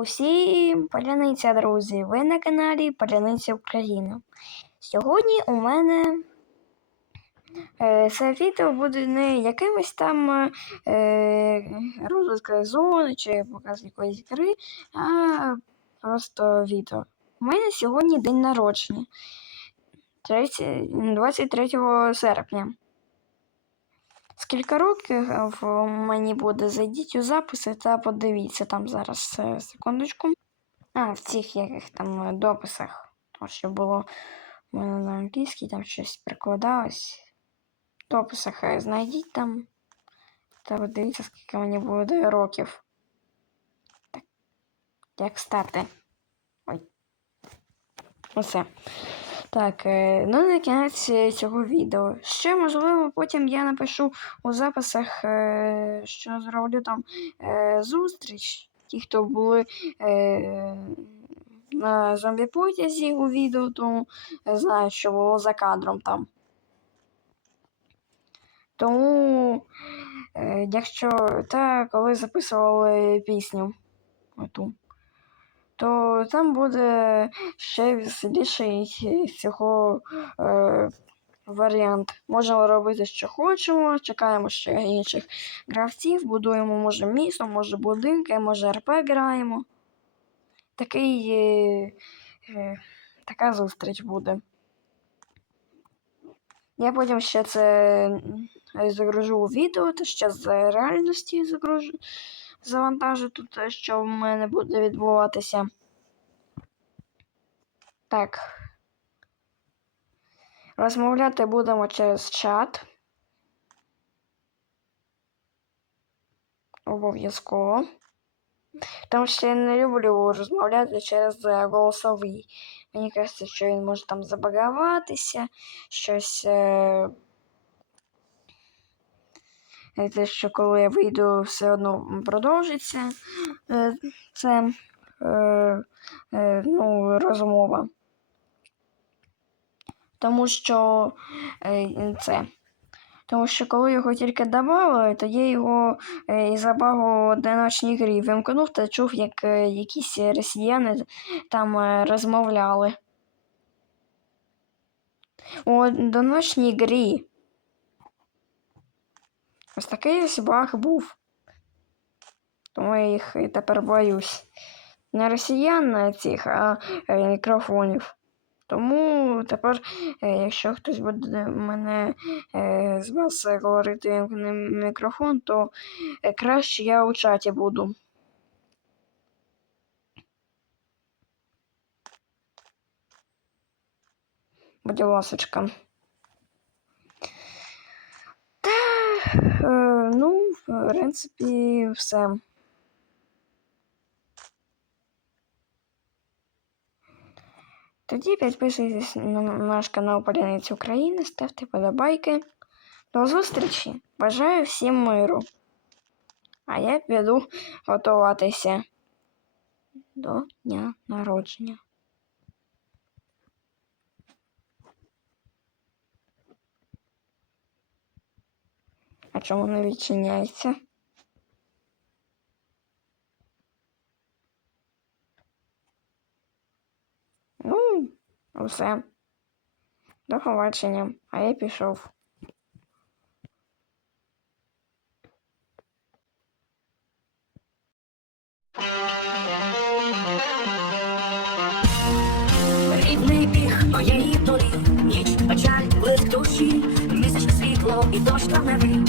Усім паляниця, друзі! Ви на каналі Паляниця Україна. Сьогодні у мене е, це відео буде не якимось там е, розвиткою зони чи показ якоїсь гри, а просто відео. У мене сьогодні день народження 23 серпня. Скільки років е, мені буде, зайдіть у записи та подивіться там зараз е, секундочку. А, в цих яких там е, дописах. То, що було в мене на англійській, там щось прикладалось. В дописах знайдіть там. Та подивіться, скільки мені буде років. Так. Як стати? Ой. Усе. Так, е, ну на кінець е, цього відео. Ще, можливо, потім я напишу у записах, е, що зроблю там зустріч. Ті, хто були на зомбі-потязі у відео, тому знають, що було за кадром там. Тому, якщо та коли записували пісню оту то там буде ще веселіший цього е, варіант. Можемо робити, що хочемо, чекаємо ще інших гравців, будуємо, може, місто, може будинки, може РП граємо. Такий, е, е, Така зустріч буде. Я потім ще це загружу у відео, та ще з реальності загружу завантажу тут, що в мене буде відбуватися. Так. Розмовляти будемо через чат. Обов'язково. Тому що я не люблю розмовляти через голосовий. Мені кажеться, що він може там забагаватися, щось. Е те, що коли я вийду, все одно продовжиться е, це е, е, ну, розмова. Тому що е, це. Тому що коли його тільки додавали, то я його е, із забагу одиночній грі вимкнув та чув, як е, якісь росіяни там е, розмовляли. У одиночній грі. Ось такий ось баг був. Тому я їх і тепер боюсь. Не росіян на цих, а мікрофонів. Тому тепер, якщо хтось буде мене з вас говорити мікрофон, то краще я у чаті буду. Будь ласочка. Е, ну, в принципі, все. Тоді підписуйтесь на наш канал Паляниць України, ставте подобайки. До зустрічі! Бажаю всім миру. А я піду готуватися до дня народження. А чому не відчиняється? Ну, все. До побачення, а я пішов. Рідний біг моєї долі, ніч, печаль, блиск душі, світло і дощ травневий